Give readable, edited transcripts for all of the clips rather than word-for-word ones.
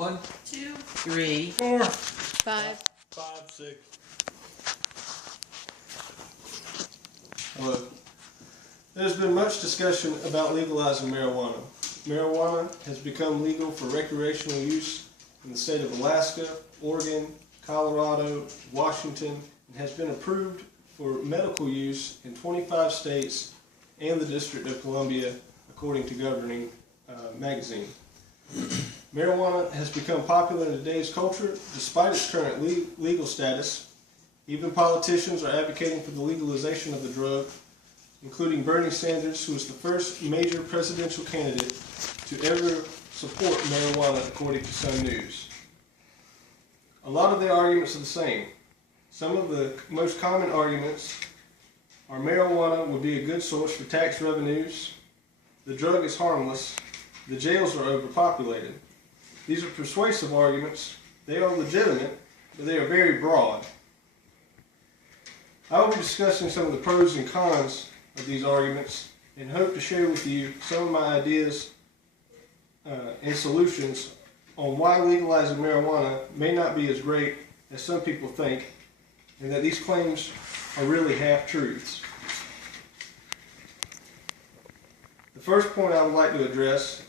1, 2, 3, 4, 5. 5, 6. Hello. There's been much discussion about legalizing marijuana. Marijuana has become legal for recreational use in the state of Alaska, Oregon, Colorado, Washington, and has been approved for medical use in 25 states and the District of Columbia, according to Governing magazine. Marijuana has become popular in today's culture despite its current legal status. Even politicians are advocating for the legalization of the drug, including Bernie Sanders, who was the first major presidential candidate to ever support marijuana, according to Sun News. A lot of the arguments are the same. Some of the most common arguments are marijuana would be a good source for tax revenues, the drug is harmless, the jails are overpopulated. These are persuasive arguments. They are legitimate, but they are very broad. I will be discussing some of the pros and cons of these arguments and hope to share with you some of my ideas and solutions on why legalizing marijuana may not be as great as some people think, and that these claims are really half-truths. The first point I would like to address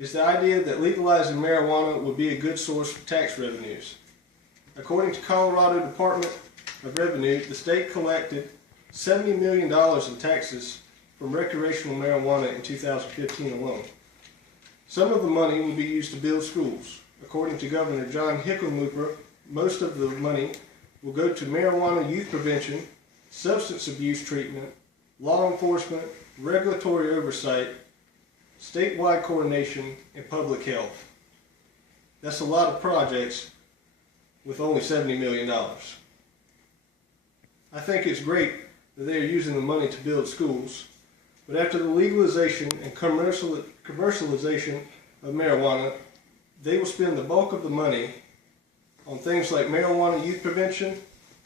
is the idea that legalizing marijuana would be a good source for tax revenues. According to Colorado Department of Revenue, the state collected $70 million in taxes from recreational marijuana in 2015 alone. Some of the money will be used to build schools. According to Governor John Hickenlooper, most of the money will go to marijuana youth prevention, substance abuse treatment, law enforcement, regulatory oversight, statewide coordination, and public health. That's a lot of projects with only $70 million. I think it's great that they are using the money to build schools, but after the legalization and commercialization of marijuana, they will spend the bulk of the money on things like marijuana youth prevention,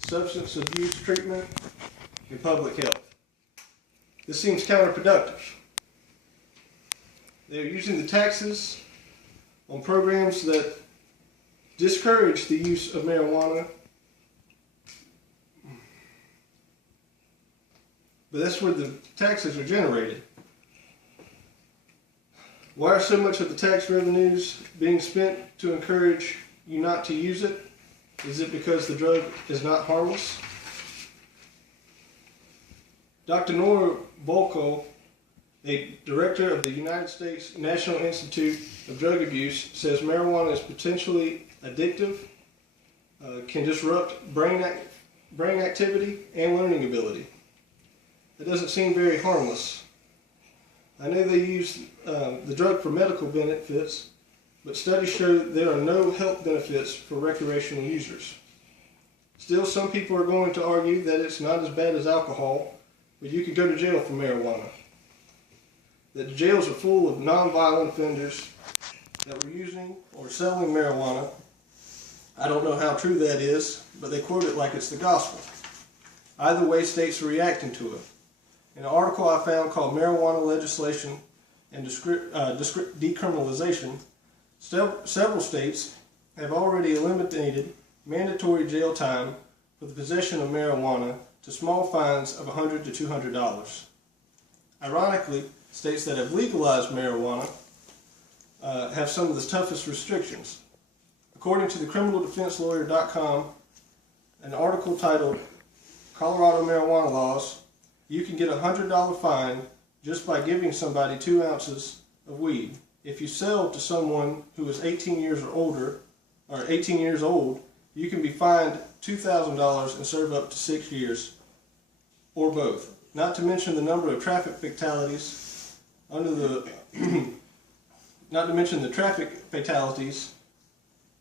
substance abuse treatment, and public health. This seems counterproductive. They are using the taxes on programs that discourage the use of marijuana, but that's where the taxes are generated. Why are so much of the tax revenues being spent to encourage you not to use it? Is it because the drug is not harmless? Dr. Nora Volkow, a director of the United States National Institute of Drug Abuse, says marijuana is potentially addictive, can disrupt brain activity and learning ability. It doesn't seem very harmless. I know they use the drug for medical benefits, but studies show there are no health benefits for recreational users. Still, some people are going to argue that it's not as bad as alcohol, but you could go to jail for marijuana. That the jails are full of non-violent offenders that were using or selling marijuana. I don't know how true that is, but they quote it like it's the gospel. Either way, states are reacting to it. In an article I found called Marijuana Legislation and Decriminalization, several states have already eliminated mandatory jail time for the possession of marijuana to small fines of $100 to $200. Ironically, states that have legalized marijuana have some of the toughest restrictions. According to the criminaldefenselawyer.com, an article titled Colorado Marijuana Laws, you can get a $100 fine just by giving somebody 2 ounces of weed. If you sell to someone who is 18 years or older, or 18 years old, you can be fined $2,000 and serve up to 6 years, or both. Not to mention the number of traffic fatalities under the not to mention the traffic fatalities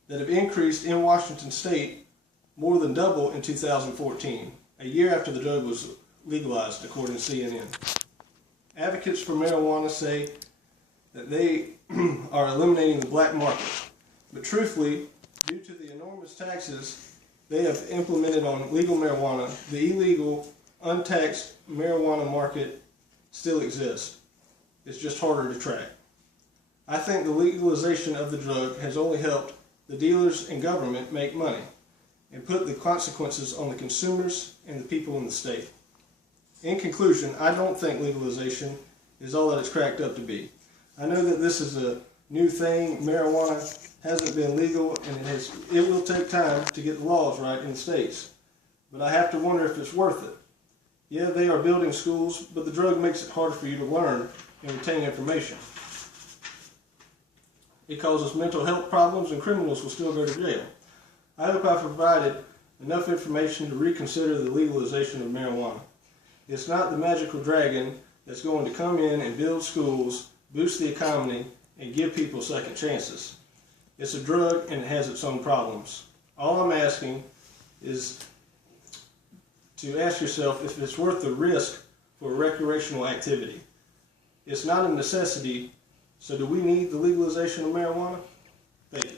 that have increased in Washington State more than double in 2014, a year after the drug was legalized, according to CNN. Advocates for marijuana say that they are eliminating the black market, but truthfully, due to the enormous taxes they have implemented on legal marijuana, the illegal, untaxed marijuana market still exists. It's just harder to track. I think the legalization of the drug has only helped the dealers and government make money and put the consequences on the consumers and the people in the state. In conclusion, I don't think legalization is all that it's cracked up to be. I know that this is a new thing. Marijuana hasn't been legal, and it will take time to get the laws right in the states. But I have to wonder if it's worth it. Yeah, they are building schools, but the drug makes it harder for you to learn and retain information. It causes mental health problems, and criminals will still go to jail. I hope I've provided enough information to reconsider the legalization of marijuana. It's not the magical dragon that's going to come in and build schools, boost the economy, and give people second chances. It's a drug, and it has its own problems. All I'm asking is to ask yourself if it's worth the risk for recreational activity. It's not a necessity, so do we need the legalization of marijuana? Thank you.